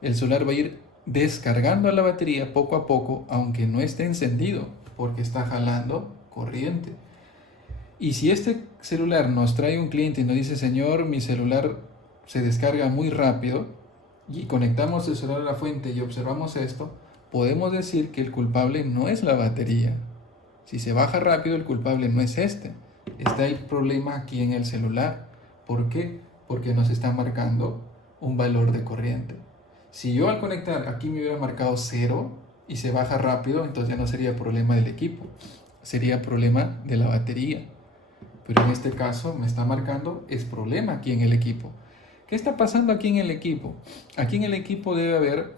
el celular va a ir descargando a la batería poco a poco, aunque no esté encendido, porque está jalando corriente. Y si este celular nos trae un cliente y nos dice, señor, mi celular se descarga muy rápido, y conectamos el celular a la fuente y observamos esto, podemos decir que el culpable no es la batería. Si se baja rápido, el culpable no es este. Está el problema aquí en el celular. ¿Por qué? Porque nos está marcando un valor de corriente. Si yo al conectar aquí me hubiera marcado 0 y se baja rápido, entonces ya no sería problema del equipo, sería problema de la batería. Pero en este caso me está marcando es problema aquí en el equipo. ¿Qué está pasando aquí en el equipo? Aquí en el equipo debe haber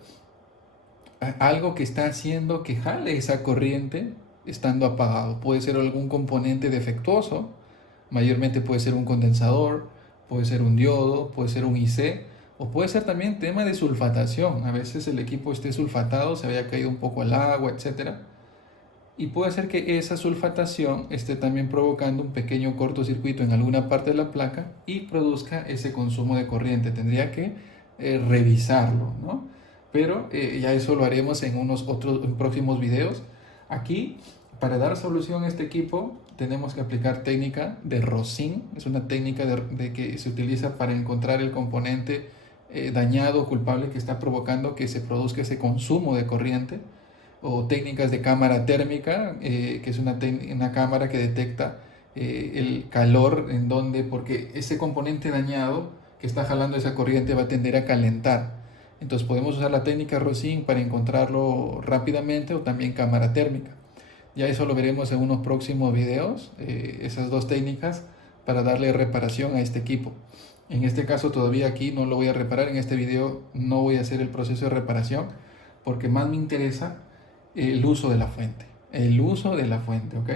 algo que está haciendo que jale esa corriente estando apagado. Puede ser algún componente defectuoso, mayormente puede ser un condensador, puede ser un diodo, puede ser un IC, o puede ser también tema de sulfatación. A veces el equipo esté sulfatado, se había caído un poco al agua, etcétera. Y puede ser que esa sulfatación esté también provocando un pequeño cortocircuito en alguna parte de la placa y produzca ese consumo de corriente. Tendría que revisarlo, ¿no? Pero ya eso lo haremos en en próximos videos. Aquí, para dar solución a este equipo, tenemos que aplicar técnica de Rosin. Es una técnica que se utiliza para encontrar el componente dañado o culpable que está provocando que se produzca ese consumo de corriente, o técnicas de cámara térmica, que es una cámara que detecta el calor en donde, porque ese componente dañado que está jalando esa corriente va a tender a calentar. Entonces podemos usar la técnica Rosin para encontrarlo rápidamente, o también cámara térmica. Ya eso lo veremos en unos próximos videos, esas dos técnicas para darle reparación a este equipo. En este caso todavía aquí no lo voy a reparar, en este video no voy a hacer el proceso de reparación, porque más me interesa el uso de la fuente. El uso de la fuente, ¿ok?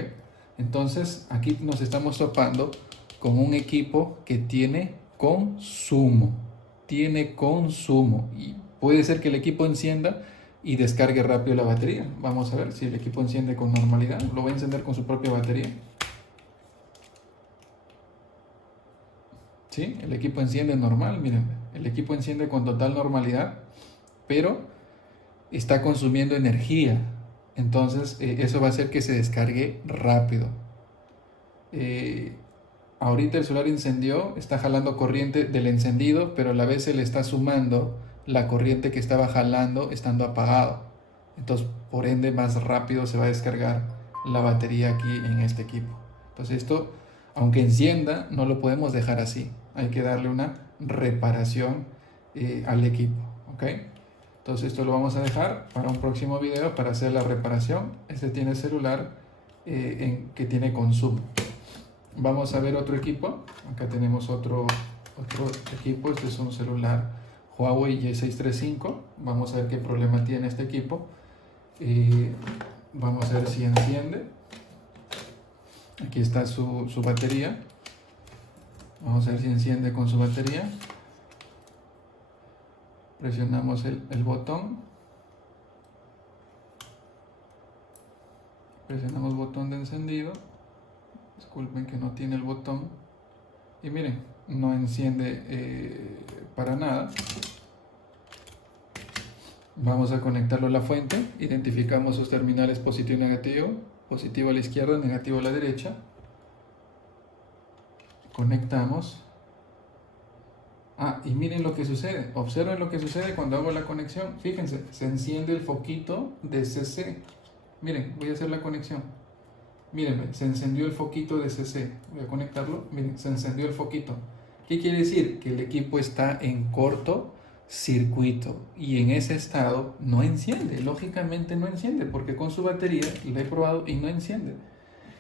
Entonces aquí nos estamos topando con un equipo que tiene consumo. Tiene consumo. Y puede ser que el equipo encienda y descargue rápido la batería. Vamos a ver si el equipo enciende con normalidad. Lo voy a encender con su propia batería. ¿Sí? El equipo enciende normal, miren. El equipo enciende con total normalidad, pero está consumiendo energía. Entonces eso va a hacer que se descargue rápido. Ahorita el celular encendió, está jalando corriente del encendido, pero a la vez se le está sumando la corriente que estaba jalando estando apagado. Entonces, por ende, más rápido se va a descargar la batería aquí en este equipo. Entonces esto, aunque encienda, no lo podemos dejar así. Hay que darle una reparación al equipo, ¿ok? Entonces esto lo vamos a dejar para un próximo video para hacer la reparación. Este tiene celular que tiene consumo. Vamos a ver otro equipo. Acá tenemos otro equipo. Este es un celular Huawei Y635. Vamos a ver qué problema tiene este equipo. Vamos a ver si enciende. Aquí está su batería. Vamos a ver si enciende con su batería. Presionamos el botón. Presionamos botón de encendido. Disculpen que no tiene el botón. Y miren, no enciende para nada. Vamos a conectarlo a la fuente, identificamos sus terminales positivo y negativo, positivo a la izquierda, negativo a la derecha, conectamos. Y miren lo que sucede, observen lo que sucede cuando hago la conexión. Fíjense, se enciende el foquito de CC. Miren, voy a hacer la conexión. Miren, se encendió el foquito de CC. Voy a conectarlo. Miren, se encendió el foquito. ¿Qué quiere decir? Que el equipo está en corto circuito y en ese estado no enciende. Lógicamente no enciende porque con su batería lo he probado y no enciende.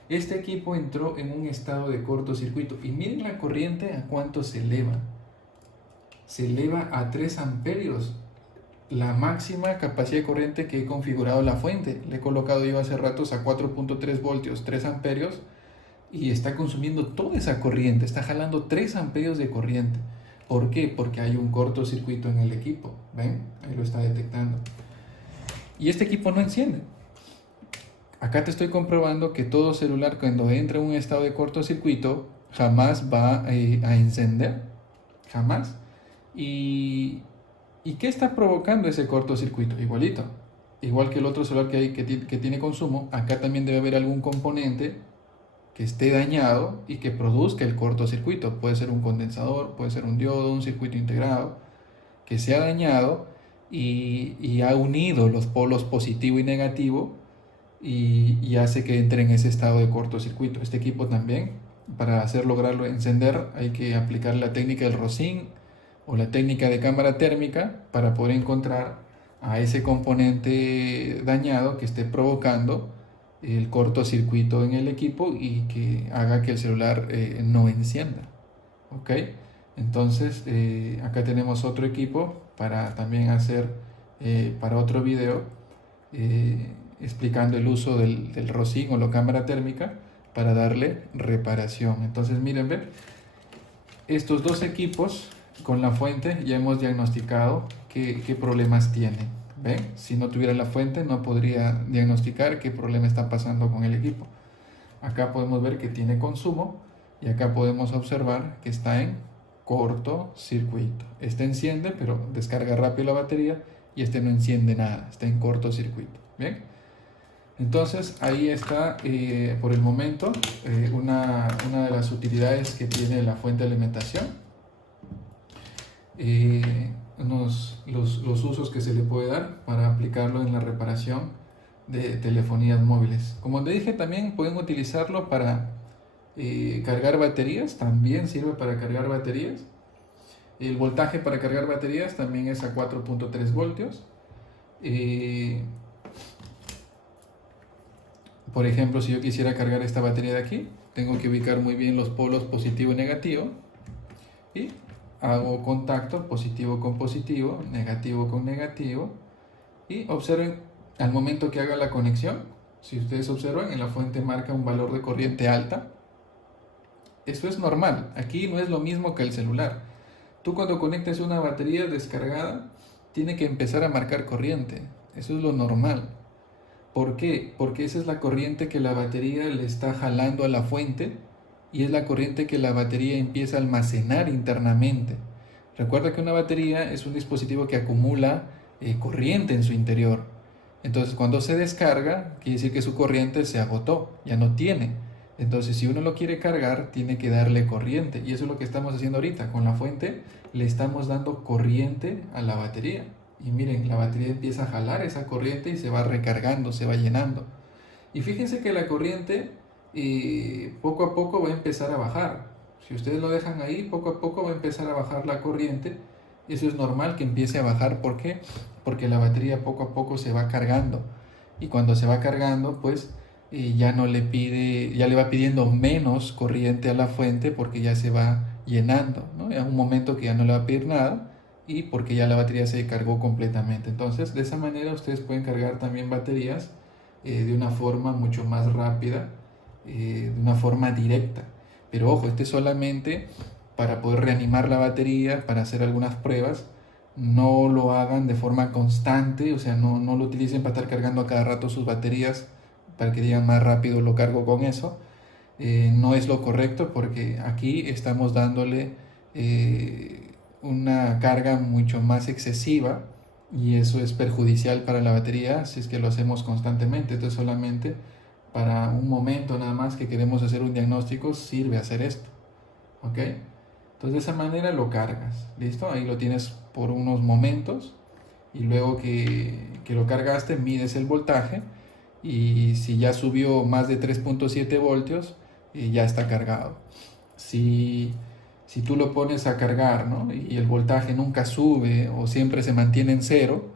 Este equipo entró en un estado de cortocircuito y miren la corriente a cuánto se eleva. Se eleva a 3 amperios, la máxima capacidad de corriente que he configurado la fuente. Le he colocado yo hace ratos a 4.3 voltios, 3 amperios, y está consumiendo toda esa corriente, está jalando 3 amperios de corriente. ¿Por qué? Porque hay un cortocircuito en el equipo, ¿ven? Ahí lo está detectando. Y este equipo no enciende. Acá te estoy comprobando que todo celular cuando entra en un estado de cortocircuito jamás va a encender, jamás. ¿Y qué está provocando ese cortocircuito? Igualito. Igual que el otro celular que tiene consumo, acá también debe haber algún componente que esté dañado y que produzca el cortocircuito. Puede ser un condensador, puede ser un diodo, un circuito integrado, que se ha dañado y ha unido los polos positivo y negativo y hace que entre en ese estado de cortocircuito. Este equipo también, para lograrlo encender, hay que aplicar la técnica del Rosin o la técnica de cámara térmica para poder encontrar a ese componente dañado que esté provocando el cortocircuito en el equipo y que haga que el celular no encienda. ¿Ok? Entonces, acá tenemos otro equipo para también hacer, para otro video, explicando el uso del Rosin o la cámara térmica para darle reparación. Entonces, miren, ven, estos dos equipos con la fuente ya hemos diagnosticado qué problemas tienen. ¿Ven? Si no tuviera la fuente no podría diagnosticar qué problema está pasando con el equipo. Acá podemos ver que tiene consumo y acá podemos observar que está en cortocircuito. Este enciende, pero descarga rápido la batería y este no enciende nada, está en cortocircuito. ¿Bien? Entonces ahí está por el momento una de las utilidades que tiene la fuente de alimentación. Los usos que se le puede dar para aplicarlo en la reparación de telefonías móviles. Como le dije, también pueden utilizarlo para cargar baterías, también sirve para cargar baterías. El voltaje para cargar baterías también es a 4.3 voltios. Por ejemplo, si yo quisiera cargar esta batería de aquí, tengo que ubicar muy bien los polos positivo y negativo y hago contacto positivo con positivo, negativo con negativo y observen al momento que haga la conexión. Si ustedes observan, en la fuente marca un valor de corriente alta. Eso es normal, aquí no es lo mismo que el celular. Tú cuando conectes una batería descargada, tiene que empezar a marcar corriente, eso es lo normal. ¿Por qué? Porque esa es la corriente que la batería le está jalando a la fuente y es la corriente que la batería empieza a almacenar internamente. Recuerda que una batería es un dispositivo que acumula corriente en su interior. Entonces cuando se descarga, quiere decir que su corriente se agotó, ya no tiene. Entonces si uno lo quiere cargar, tiene que darle corriente. Y eso es lo que estamos haciendo ahorita. Con la fuente le estamos dando corriente a la batería. Y miren, la batería empieza a jalar esa corriente y se va recargando, se va llenando. Y fíjense que la corriente poco a poco va a empezar a bajar. Si ustedes lo dejan ahí, poco a poco va a empezar a bajar la corriente. Eso es normal que empiece a bajar. ¿Por qué? Porque la batería poco a poco se va cargando. Y cuando se va cargando, pues ya no le pide, ya le va pidiendo menos corriente a la fuente porque ya se va llenando, ¿no? En un momento que ya no le va a pedir nada y porque ya la batería se cargó completamente. Entonces, de esa manera ustedes pueden cargar también baterías de una forma mucho más rápida, de una forma directa. Pero ojo, este es solamente para poder reanimar la batería, para hacer algunas pruebas. No lo hagan de forma constante, o sea, no lo utilicen para estar cargando a cada rato sus baterías para que digan más rápido lo cargo con eso. No es lo correcto porque aquí estamos dándole una carga mucho más excesiva y eso es perjudicial para la batería si es que lo hacemos constantemente. Entonces solamente para un momento nada más que queremos hacer un diagnóstico sirve hacer esto, ¿ok? Entonces de esa manera lo cargas, ¿listo? Ahí lo tienes por unos momentos y luego que lo cargaste mides el voltaje y si ya subió más de 3.7 voltios ya está cargado. Si tú lo pones a cargar, ¿no? Y el voltaje nunca sube o siempre se mantiene en cero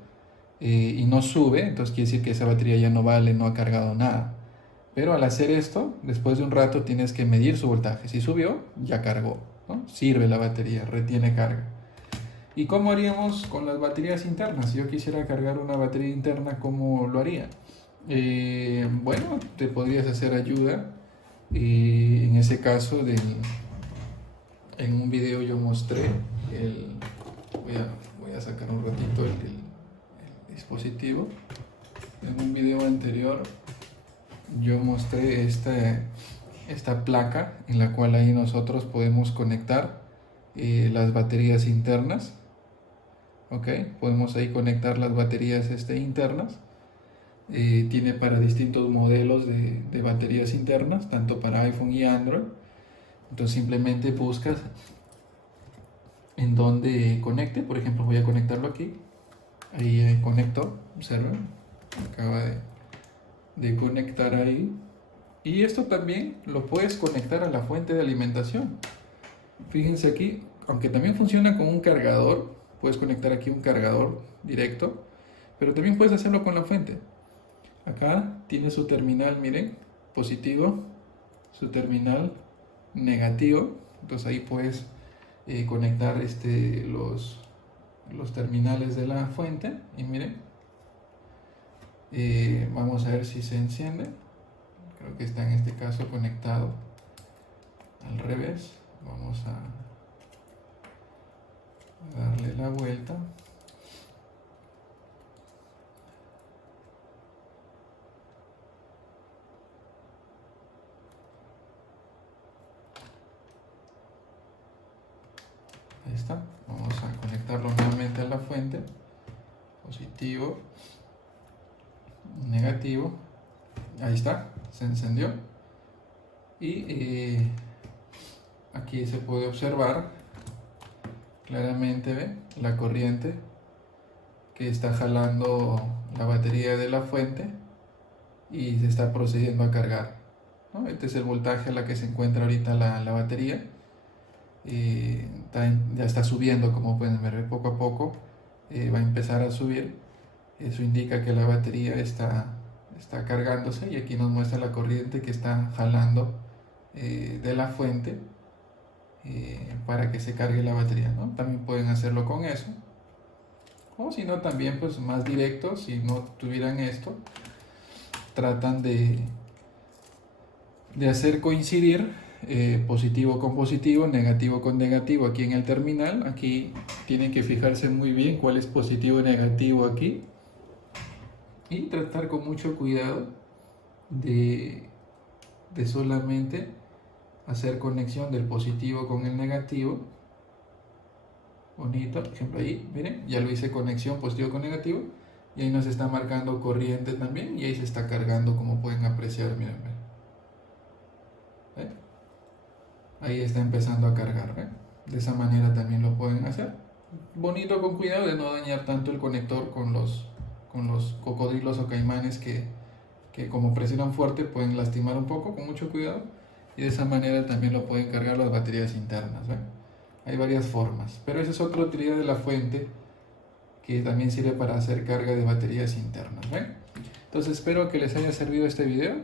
y no sube, entonces quiere decir que esa batería ya no vale, no ha cargado nada. Pero al hacer esto, después de un rato tienes que medir su voltaje. Si subió, ya cargó, ¿no? Sirve la batería, retiene carga. ¿Y cómo haríamos con las baterías internas? Si yo quisiera cargar una batería interna, ¿cómo lo haría? Bueno, te podrías hacer ayuda. En ese caso, en un video yo mostré voy a sacar un ratito el dispositivo. En un video anterior yo mostré esta placa en la cual ahí nosotros podemos conectar las baterías internas. Ok, podemos ahí conectar las baterías internas. Tiene para distintos modelos de baterías internas, tanto para iPhone y Android. Entonces simplemente buscas en donde conecte. Por ejemplo, voy a conectarlo aquí. Ahí conectó, observen, acaba de conectar ahí. Y esto también lo puedes conectar a la fuente de alimentación. Fíjense aquí, aunque también funciona con un cargador, puedes conectar aquí un cargador directo, pero también puedes hacerlo con la fuente. Acá tiene su terminal, miren, positivo, su terminal negativo. Entonces ahí puedes conectar los terminales de la fuente y miren, vamos a ver si se enciende. Creo que está en este caso conectado al revés. Vamos a darle la vuelta. Ahí está. Vamos a conectarlo nuevamente a la fuente. Positivo, negativo. Ahí está, se encendió. Y aquí se puede observar claramente, ¿ve? La corriente que está jalando la batería de la fuente y se está procediendo a cargar, ¿no? Este es el voltaje a la que se encuentra ahorita la batería. Ya está subiendo, como pueden ver, poco a poco va a empezar a subir. Eso indica que la batería está cargándose y aquí nos muestra la corriente que está jalando de la fuente para que se cargue la batería, ¿no? También pueden hacerlo con eso, o si no también pues más directo. Si no tuvieran esto, tratan de hacer coincidir positivo con positivo, negativo con negativo aquí en el terminal. Aquí tienen que fijarse muy bien cuál es positivo y negativo aquí y tratar con mucho cuidado de solamente hacer conexión del positivo con el negativo. Bonito, por ejemplo ahí, miren, ya lo hice conexión positivo con negativo y ahí nos está marcando corriente también y ahí se está cargando, como pueden apreciar, miren, ¿eh? Ahí está empezando a cargar, ¿eh? De esa manera también lo pueden hacer. Bonito, con cuidado de no dañar tanto el conector con los cocodrilos o caimanes que como presionan fuerte pueden lastimar un poco, con mucho cuidado. Y de esa manera también lo pueden cargar las baterías internas, ¿eh? Hay varias formas, pero esa es otra utilidad de la fuente que también sirve para hacer carga de baterías internas, ¿eh? Entonces espero que les haya servido este video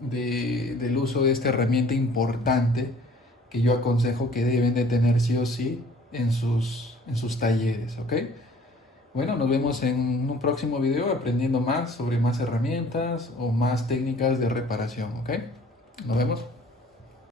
del uso de esta herramienta importante que yo aconsejo que deben de tener sí o sí en sus talleres, ¿ok? Bueno, nos vemos en un próximo video aprendiendo más sobre más herramientas o más técnicas de reparación, ¿ok? Nos vemos.